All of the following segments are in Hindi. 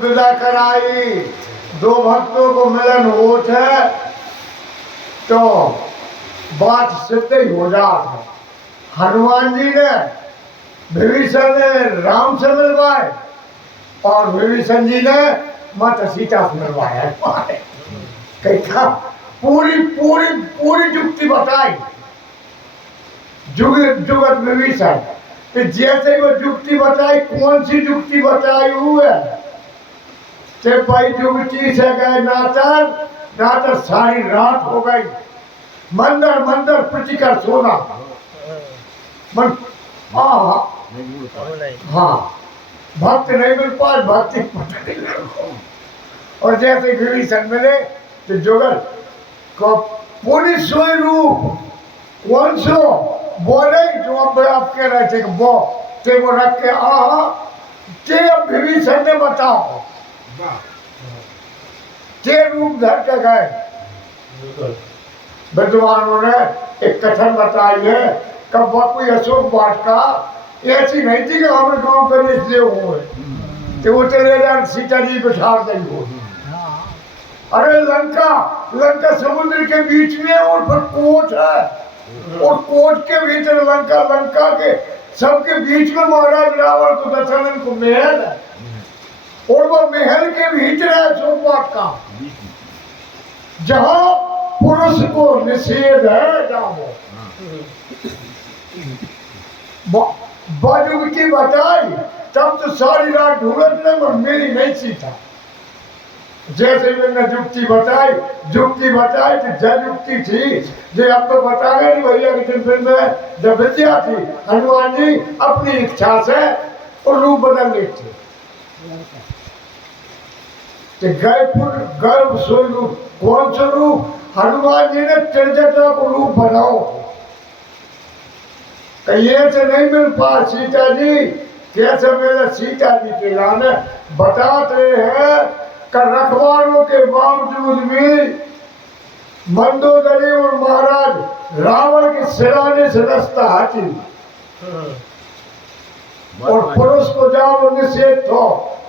विदा कराई, दो भक्तों को मिलन होत है तो बात सिद्ध ही हो जात है। हनुमान जी ने विभीषण ने राम से मिलवाए और विभीषण जी ने माता सीता से मिलवाया। कैसा पूरी पूरी पूरी युक्ति बताई जुगत विभीषण। तो जैसे वो युक्ति बताई, कौन सी युक्ति बताई हुए ते भाई युक्ति से गए नातर, नातर सारी रात हो गई, मंदिर मंदिर प्रतिकर सोना मन। हाँ भक्त नहीं मिल पाए, भक्ति और जैसे विभीषण मिले तो जुगल को पूरी सोई रूप कौन सो बोले जो अब आप कह रहे थे कि वो ते वो रख के ते अब विभीषण ने बताओ ते रूप धर के गए। विद्वानों ने एक कथन बताई है कब वह कोई अशोक वाटिका ऐसी नहीं थी कि हमारे गांव के इसलिए हुए कि वो चले जाए सीता जी को छाड़ देंगे हो। अरे लंका लंका समुद्र के बीच में और फिर कोट है और कोट के भीतर लंका, लंका के सबके बीच में महाराज रावण को दशरथ को महल है और वो महल के भीतर है अशोक वाटिका जहां पुरुष को निषेध है। जाओ बाजू की बताई तब तो सारी रात ढूंढत नहीं और मेरी नहीं सीता। जैसे मैंने युक्ति बताई तो जब युक्ति थी जो अब तो बता गए नहीं भैया कि दिन में जब विद्या थी हनुमान जी अपनी इच्छा से और रूप बदल लेते गैपुर गर्भ स्वरूप कौन सा रूप हनुमान जी ने त्रिजटा को रूप बनाओ। ये से नहीं मिल पा सीता जी, कैसे मिले सीता जी के लाने बताते हैं कि रखवालों के बावजूद भी मंदोदरी और महाराज रावण के सिराने से रास्ता हटी और पुरुष को जाओ निषेध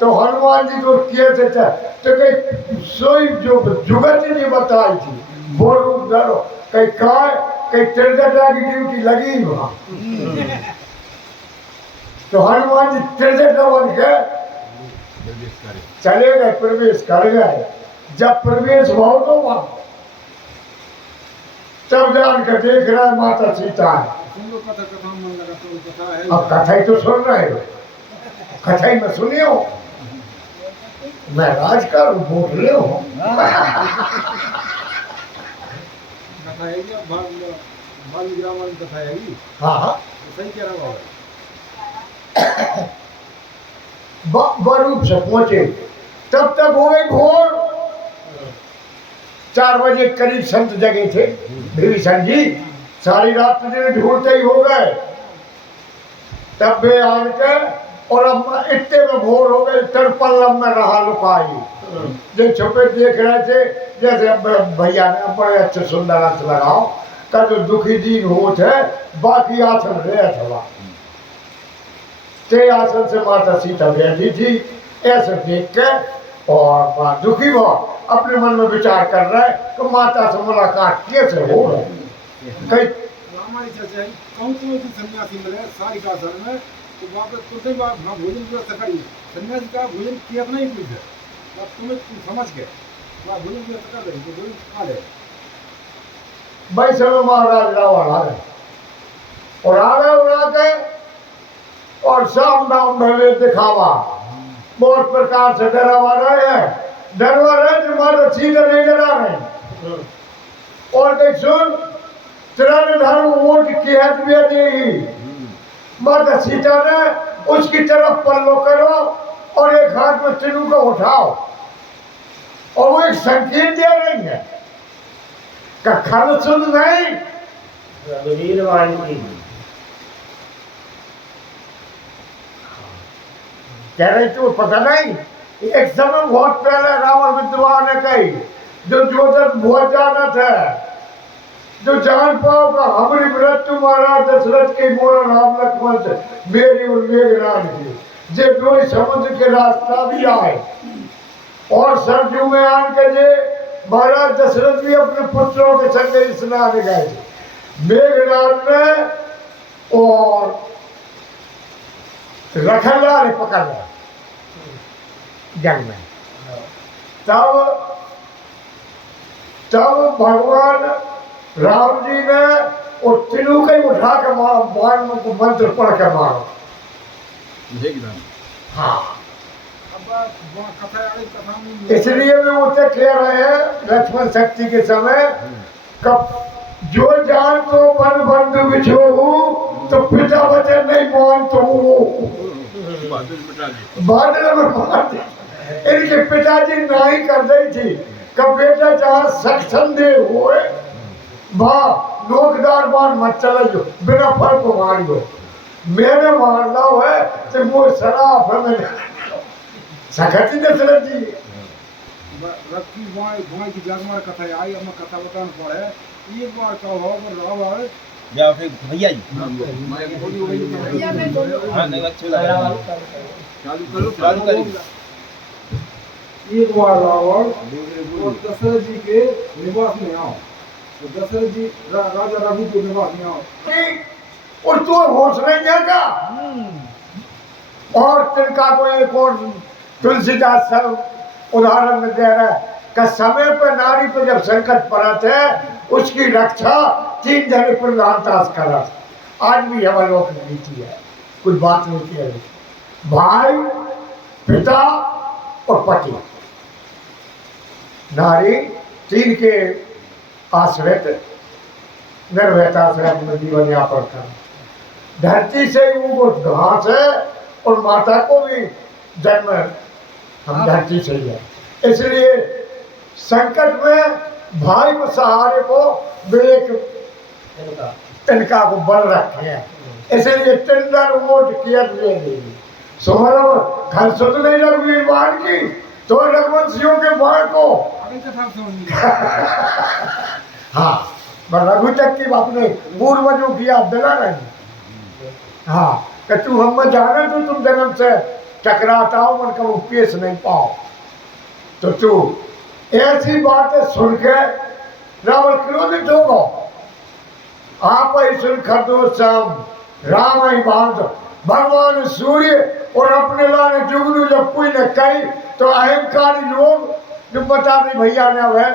तो हनुमान जी को कैसे था तो कहीं सोई जो जुगत ही नहीं बताई थी वो रूप धरो कहीं त्रिजटा की ड्यूटी लगी वहां तो हनुमान जी त्रिजटा बन के चले गए, प्रवेश कर गए। जब प्रवेश हो तो वहां तब जान कर देख रहा है माता सीता है। अब कथाई तो सुन रहे हो, कथाई में सुनिए हो, मैं राजकार बोल रहे हो। हाँ बरूप से पहुंचे तब तक हो गई भोर। 4 बजे करीब संत जगे थे विभीषण जी, सारी रात ढूंढते ही हो गए। तब वे आन के और अब इतने में भोर हो गए, तिरपल्लम में रहा लुकाई जो छुपे देख रहे थे। जैसे भैया ने बड़े अच्छे सुंदर अर्थ लगाओ का जो दुखी दीन होत है बाकी आसन रहे था ते आसन से माता सीता बैठी थी। ऐसे देख के और दुखी वो अपने मन में विचार कर रहा है कि माता से मुलाकात कैसे हो रही कई सन्यासी मिले सारी का आसन में तो वापस तुरंत भोजन व्यवस्था करी। सन्यासी का भोजन कितना ही कुछ है तुम्हें समझ के वहाँ भोजन व्यवस्था कर रही तो भोजन खा ले। भाई समय महाराज रावण आ गए और आगे उड़ा के और शाम दाम भले दिखावा बहुत प्रकार से डरावा रहे हैं। डरवा रहे जो माता सीधा नहीं डरा रहे और देख सुन तेरा धर्म वोट की हथिया देगी। माता सीता ने उसकी तरफ पल्लो करो और एक हाथ में चिन्हू को उठाओ और वो एक संकेत दे रही है का खल सुन नहीं कह रही तू पता नहीं। एक समय बहुत पहले रावण विद्वान ने कही जो ज्योतिष बहुत जाना था जो जान पाओ का हमारी मृत्यु महाराज दशरथ के मोरा राम लक्ष्मण से मेरी और मेघनाथ की जे दो समुद्र के रास्ता भी आए और सरजू में आन के जे महाराज दशरथ भी अपने पुत्रों के संग स्नान गए थे मेघनाथ में और रखला ने पकड़ लिया जंग में। तब भगवान राम जी ने वो तीनों को ही उठा के बाण को मंत्र पढ़ के मारो। हाँ इसलिए मैं उसे कह रहे हैं लक्ष्मण शक्ति के समय कब जो जान तो बन बंधु बिछो तो पिता वचन नहीं मान तो वो बादल में मार इनके पिताजी नहीं कर दी थी कब बेटा जहाँ सक्षम दे हुए माँ नोकदार बार मत चलो बिना फल को मार दो मैंने मारना है तो वो शराब है मैंने सखती दशरथ जी रखी भाई की जागमार कथा आई अब मैं कथा बताना पड़े एक बार का हो राव आए जाओ फिर भैया जी हाँ नहीं अच्छे लगा चालू करो एक बार रावण और दशरथ जी के निवास में आओ तो दशरथ जी राजा रघु के निवास में आओ और तो होश नहीं है का और तिनका को एक और तुलसीदास सर उदाहरण में दे रहा है कि समय पर नारी पर जब संकट पड़ा थे उसकी रक्षा 3 जने प्रधानता से करा आज भी हमारे लोग नीति है कुछ बात नहीं की भाई पिता और पति नारी 3 के आश्रित निर्भयता से अपना जीवन यापन कर धरती से ही वो घास है और माता को भी जन्म हम धरती से ही है इसलिए संकट में भाई को सहारे को एक तिनका को बल रखे हैं इसलिए टेंडर वोट किया सोहरा घर से तो नहीं रघुवीर बाण की तो रघुवंशियों के बाण को हाँ रघु तक की अपने पूर्वजों की याद दिला रही हाँ कि तू हम जाने तो तुम जन्म से टकराता हो मन का वो पेश नहीं पाओ तो तू ऐसी बातें सुन के रावण क्रोधित होगा आप ही सुन खदो सम राम ही बांध भगवान सूर्य और अपने लाने जुगनू जब कोई ने कही तो अहंकारी लोग जो बता दे भैया ने है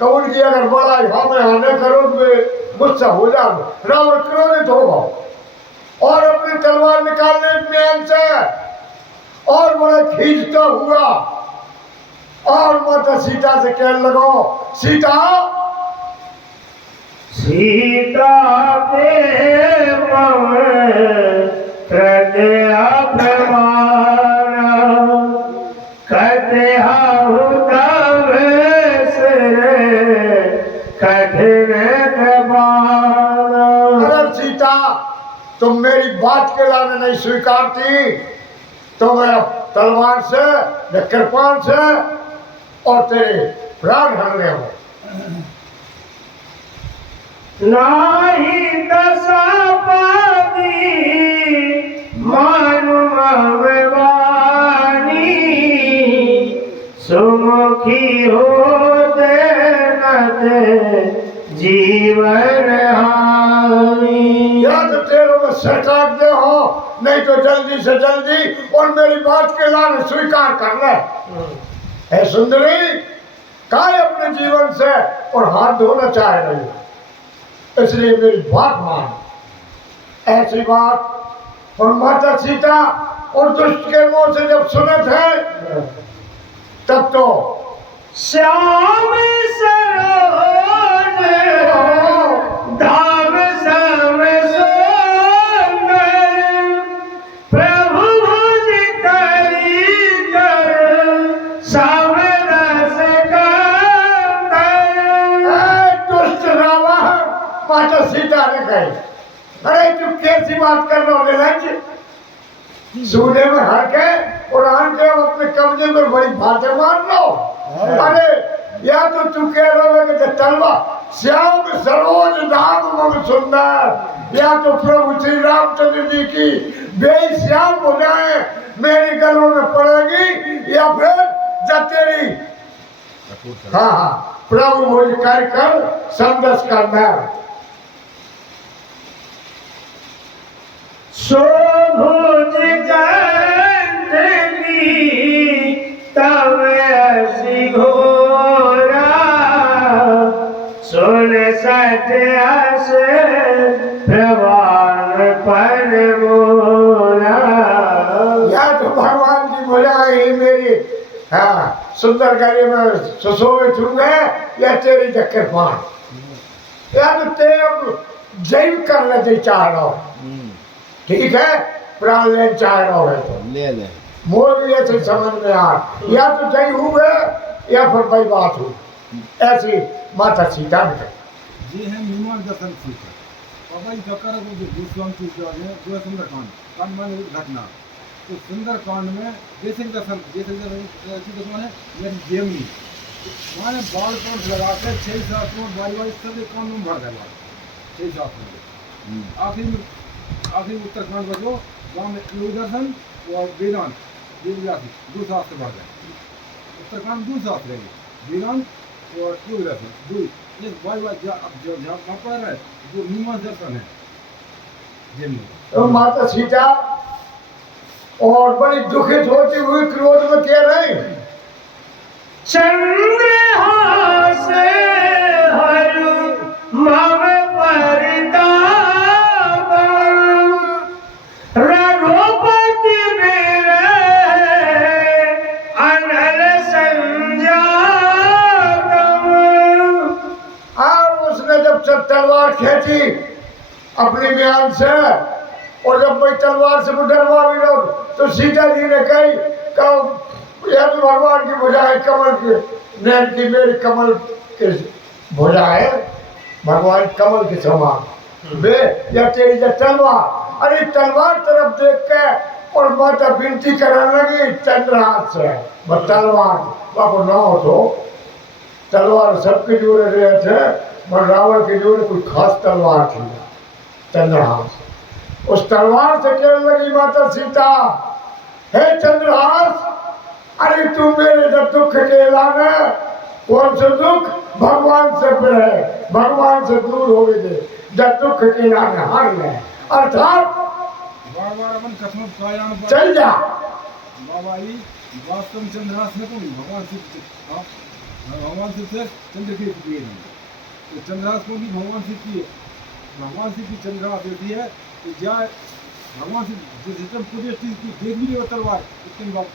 कौन की अगर बड़ा हमें आने करो तो गुस्सा हो जाओ रावण क्रोधित होगा और अपनी तलवार निकालने में से और बड़ा खींचता हुआ और माता सीता से कहने लगो सीता सीता के अगर सीता तुम मेरी बात के लाने नहीं स्वीकारती तो मैं तलवार से या कृपाण से और तेरे प्राण हर ले हो नाही दशा पादी मानु भगवानी सुमुखी हो दे जीवन हानि या तो तेरे में सरकार दे हो नहीं तो जल्दी से जल्दी और मेरी बात के लाने स्वीकार कर ले है सुंदरी काय अपने जीवन से और हाथ धोना चाह रही इसलिए मेरी बात मान ऐसी बात और माता सीता और दुष्ट के मुंह से जब सुने थे तब तो श्याम सरोन धाम सम प्रभु भुज करी कर दुष्ट रावण माता सीता ने कही अरे तू कैसी बात कर रहा हो सूर्य में हर के और आन के अपने कब्जे में बड़ी बातें मान लो अरे या तो तू कह रहा है कि तलवा श्याम सरोज धाम मम सुंदर या तो प्रभु श्री रामचंद्र जी की बेश्याम हो जाए मेरी गलों में पड़ेगी या फिर जतेरी। हाँ हाँ प्रभु मुझे कर संदेश करना। शोभुज गंधगी तब ऐसी घोरा सुन सत्यास प्रवान पर मोरा। या तो भगवान की बुझाई मेरी हाँ सुंदर गली में सुशोभित होंगे या तेरी चक्कर पान या तो ते अब जैव करना चाहिए चाह रहा हो। ठीक है प्राण ले चाह रहा है तो ले ले मोर भी ऐसे समझ में आ या तो जय हुए या फिर भाई बात हो ऐसी माता सीता ने कही। ये है निर्माण दर्शन सीख बाबा जी सरकार को जो विश्वाम चीज जो है जो सुंदरकांड कांड में एक घटना तो सुंदरकांड में जैसे दर्शन है ये देवनी माने बाल पर लगा के 6 शास्त्रों बारी सब कान में भर गया 6 शास्त्रों आखिरी उत्तरकांड बचो गाँव में योग दर्शन और वेदांत वेदव्यासी 2 शास्त्र बढ़ गए। उत्तरकांड 2 शास्त्र रहेंगे वेदांत और योग दर्शन 2 एक बार जहाँ पढ़ रहा है जो मीमांसा दर्शन है तो माता सीता और बड़ी दुखित होती हुई क्रोध में कह रही चंद्रहास हरु मम परिताप रघुपति मेरे अनल संजातम। और उसने जब तलवार खींची अपनी म्यान से और जब भाई तलवार से डरवा भी लो तो सीता जी ने कही यह तो भगवान की भुजा है कमल की नैन की मेरी कमल के भुजा है भगवान कमल के समान बे या तेरी जो तलवार अरे तलवार तरफ देख के और माता विनती करने लगी चंद्रहास से बस तलवार बाबू ना हो तो तलवार सबके जोड़े रहे थे पर रावण के जोड़े कोई खास तलवार थी चंद्रहास। उस तलवार से कहने लगी माता सीता हे चंद्रहास अरे तू मेरे जब दुख के लाने कौन से दुख भगवान से है भगवान से दूर हो गए जब दुख के लाने हार गए अर्थात बार अपन कसम कायान पर चल जा बाबा जी वास्तव में चंद्रहास ने कौन भगवान से चंद्र के लिए नहीं तो चंद्रहास को भी भगवान से की चंद्रहास देती है कि जाए भगवान से जितने पूरी चीज की देख भी नहीं तलवार उतनी बात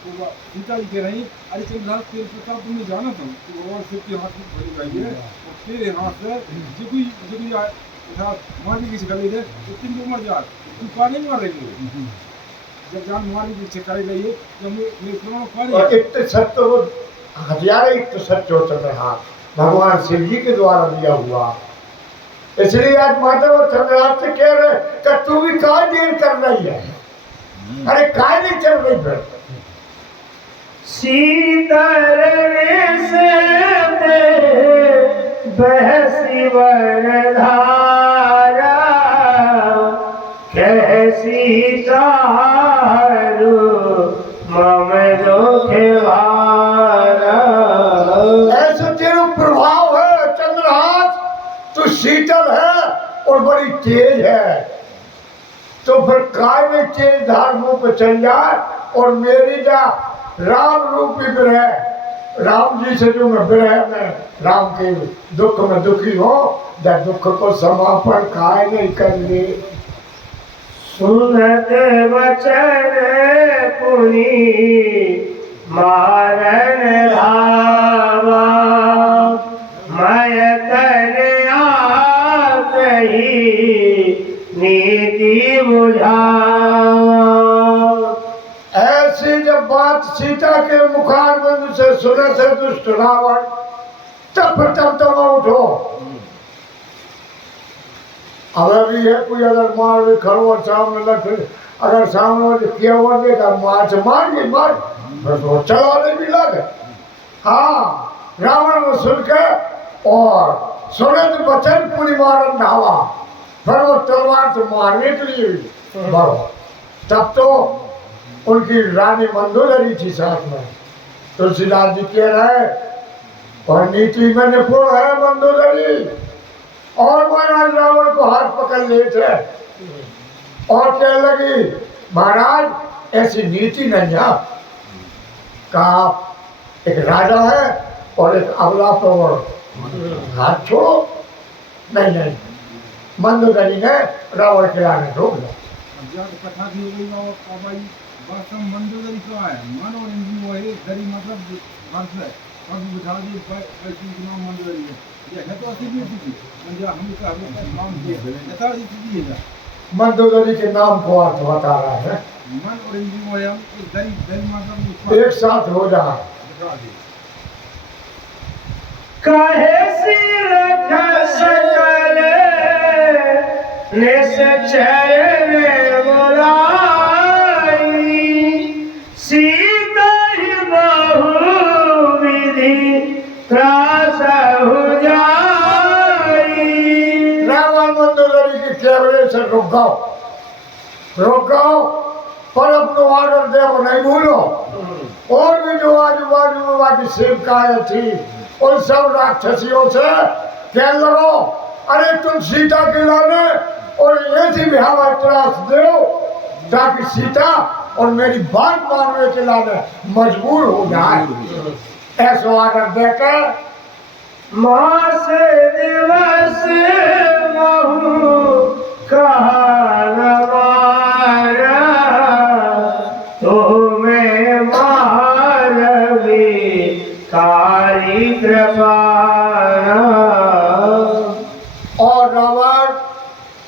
तो सीता जी कह रही अरे चंद्रहास तेरे प्रताप तुमने जाना था कि भगवान शिव के हाथ में बड़ी गई है और तेरे हाथ से जो कोई मार भी किसी गली है उतनी भी मर जा तू का नहीं मार रही जब जान मार भी चकाई गई है जब मेरे प्राण का और एक तो सत्य वो हथियार एक तो सत्य होता है हाथ भगवान शिव जी के द्वारा दिया हुआ इसलिए आज माता और चंद्रहास से कह रहे कि तू भी कहा देर कर रही है अरे काय नहीं चल रही फिर शीतल से बहसी वरधारा कैसी चारू मम दुखवारा। ऐसे तेरा प्रभाव है चंद्रहास तू शीतल है और बड़ी तेज है तो फिर काय में तेज धार मुंह पे चल जाए और मेरी जा राम रूपी विरह राम जी से जो मैं विरह में राम के दुख में दुखी हो जब दुख को समापन काय नहीं कर ले। सुनत वचन पुनि मारन धावा मय तन आतहि नीति बुझावा। ऐसी जब बात सीता के मुखारबिंद से सुने से दुष्ट रावण तब उठो हमें भी है कोई अगर मार भी खड़ो सामने लग अगर सामने किया हुआ देखा मार बस वो चलाने भी लगे। हाँ रावण ने सुन के और सुनत बचन पुनि मारन धावा। फिर वो तलवार से मारने के लिए बढ़ो। तब तो उनकी रानी मंदोदरी थी साथ में। तुलसीदास जी कह रहे और नीति में निपुण है मंदोदरी। और महाराज रावण को हाथ पकड़ लिए थे और कहने लगी महाराज ऐसी नीति नहीं है। कहा एक राजा है और एक अबला प्रवण, हाथ छोड़ो। नहीं नहीं, मंदोदरी ने रावण के आगे रोक दिया। अब जाकर कथा थी हो गई ना बाबाई वास्तव मंदोदरी का है मन और इंद्री वो है दरी मतलब अर्थ है। अब बुझा दी पैसे की नाम मंदोदरी है। ये है तो असली थी मंदिर हम का नाम दिया यथा स्थिति है। मंदोदरी के नाम को अर्थ बता रहा है। मन और इंद्री वो है एक दरी दरी मतलब एक साथ हो जा। बुझा दी कहे सिर सकल निश्चय बोलाई सीता ही बहु विधि त्रास हो जाई। रावण मंदोदरी की कैमरे से रुक गओ पर अपनो ऑर्डर दे वो नहीं भूलो। और भी जो आजू बाजू में बाकी सेवकाएं थी उन सब राक्षसियों से कह लगो अरे तुम सीता के लाने और ऐसी बिहावा त्रास दो ताकि सीता और मेरी बात मानने के लाने मजबूर हो जाए। ऐसा ऑर्डर देकर मास दिवस महु कहन मारा तुम्हें मारवी कारी कृपा। और रावण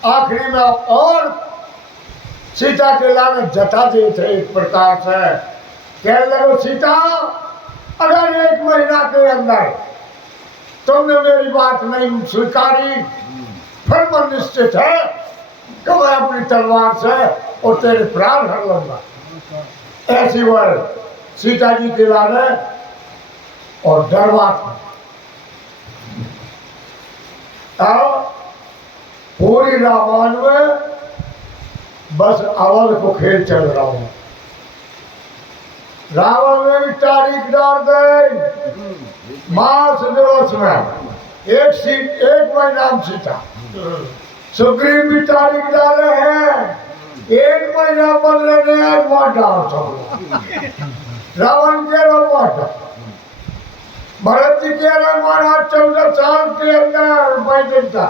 आखिरी में और सीता के लाने जता दिए थे एक प्रकार से। कह लगे सीता अगर 1 महीना के अंदर तुमने मेरी बात नहीं स्वीकारी फिर मन निश्चित है कि मैं अपनी तलवार से और तेरे प्राण हर लूंगा। ऐसी वर सीता जी के लाने और डरवा पूरी रामायण में बस अवध को खेल चल रहा हूं। रावण ने भी तारीख डाल दी मास दिवस में एक महीना में सीता। सुग्रीव भी तारीख डाले हैं 1 महीना बदले ने मत डाल सब। रावण के रो मत भरत जी कह रहे महाराज 14 साल के अंदर मैं देखता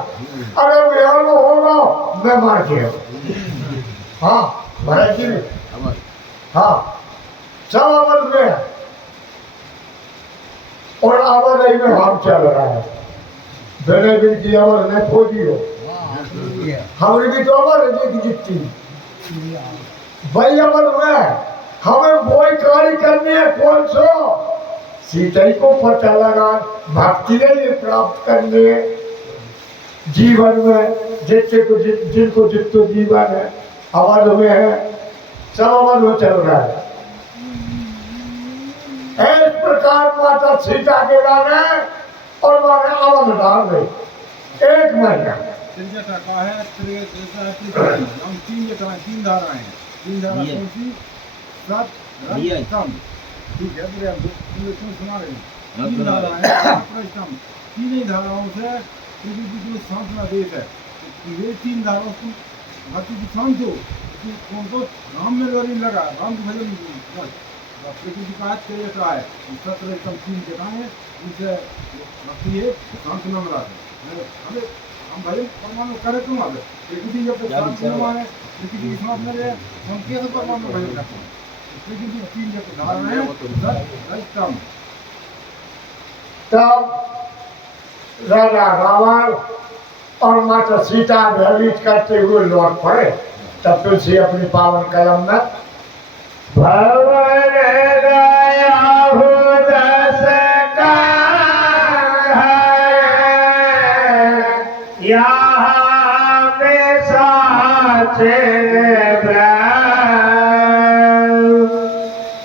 अगर बिहार में होगा मैं मार के। हाँ भरत जी हाँ सब अवध में है और अवध ही में हम चल रहा है। धने दिन की अवध ने खोजी हो हमारी भी तो अवध जीत जीतती भाई अवध में हमें वही कार्य करनी है। कौन सो सीता ही को पता लगा भक्ति ये प्राप्त करनी है जीवन में जितने को जिनको जितो जीवन है अवध में है सब अवध में चल रहा है। इस प्रकार माता सीता के गाने और माने अवध डाल गई 1 महीना। त्रिजटा का है हम 3 जटा 3 धाराएं हैं। 3 धारा कौन सी सत रज तम ठीक है मेरे तुम सुना रहे हैं 3 धाराएं प्रथम 3 ही धाराओं से पृथ्वी की जो सांसना देश है ये 3 धाराओं की भक्ति की शांत हो कौन को राम में लड़ी लगा राम को भजन पृथ्वी की बात के रहा है सत्र एकदम 3 जगह है इनसे भक्ति है सांसना मिला है हमें हम भजन परमाणु करे तुम आगे पृथ्वी जब तक सांसना है पृथ्वी की सांस में रहे हम कैसे परमाणु भजन करते हैं पृथ्वी की 3 जगह धारणा है सत रज तम। तब राजा रावण और माता सीता भयभीत करते हुए लौट पड़े। तब तुलसी अपनी पावन कलम में भवन गया हो दस का यहाँ में साचे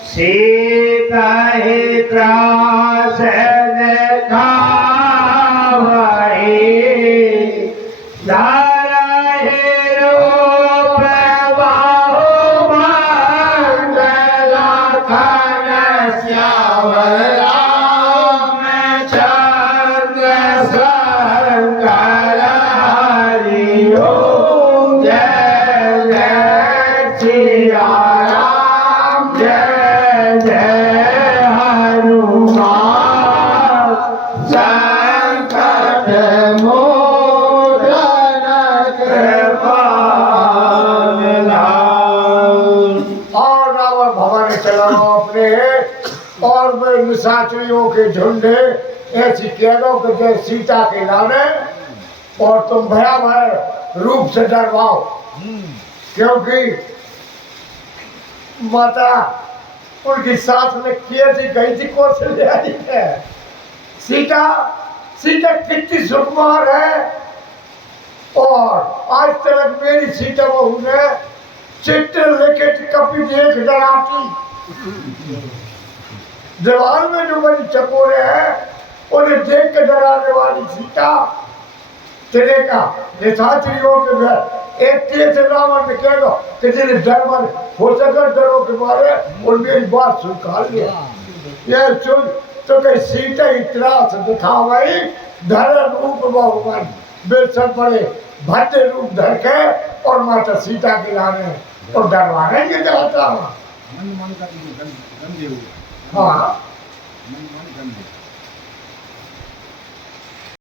सीता ही त्रास देखा वही और वे निशाचरियों के झुंड ऐसी कह दो कि जय सीता के लाने और तुम भयावह रूप से डरवाओ, क्योंकि माता उनकी सास ने किए थी गई थी कौशल्या जी है। सीता सीता कितनी सुकुमार है, और आज तक मेरी सीता बहू ने चित्र लिखित कभी देख डराती। दीवार में जो बड़ी चकोरे हैं उन्हें देख के डराने वाली सीता तेरे का निशाचरियों के घर एक तीर से रावण ने कह दो कि तेरे डर मन हो सके डरों के बारे और मेरी बात स्वीकार लिया। ये सुन तो कहीं सीता इतना से दिखावाई धर रूप बहुमन बेसन पड़े भद्र रूप धर के और माता सीता के लाने और डरवाने के जाता। मन का गंदे हुए हाँ मन गंदे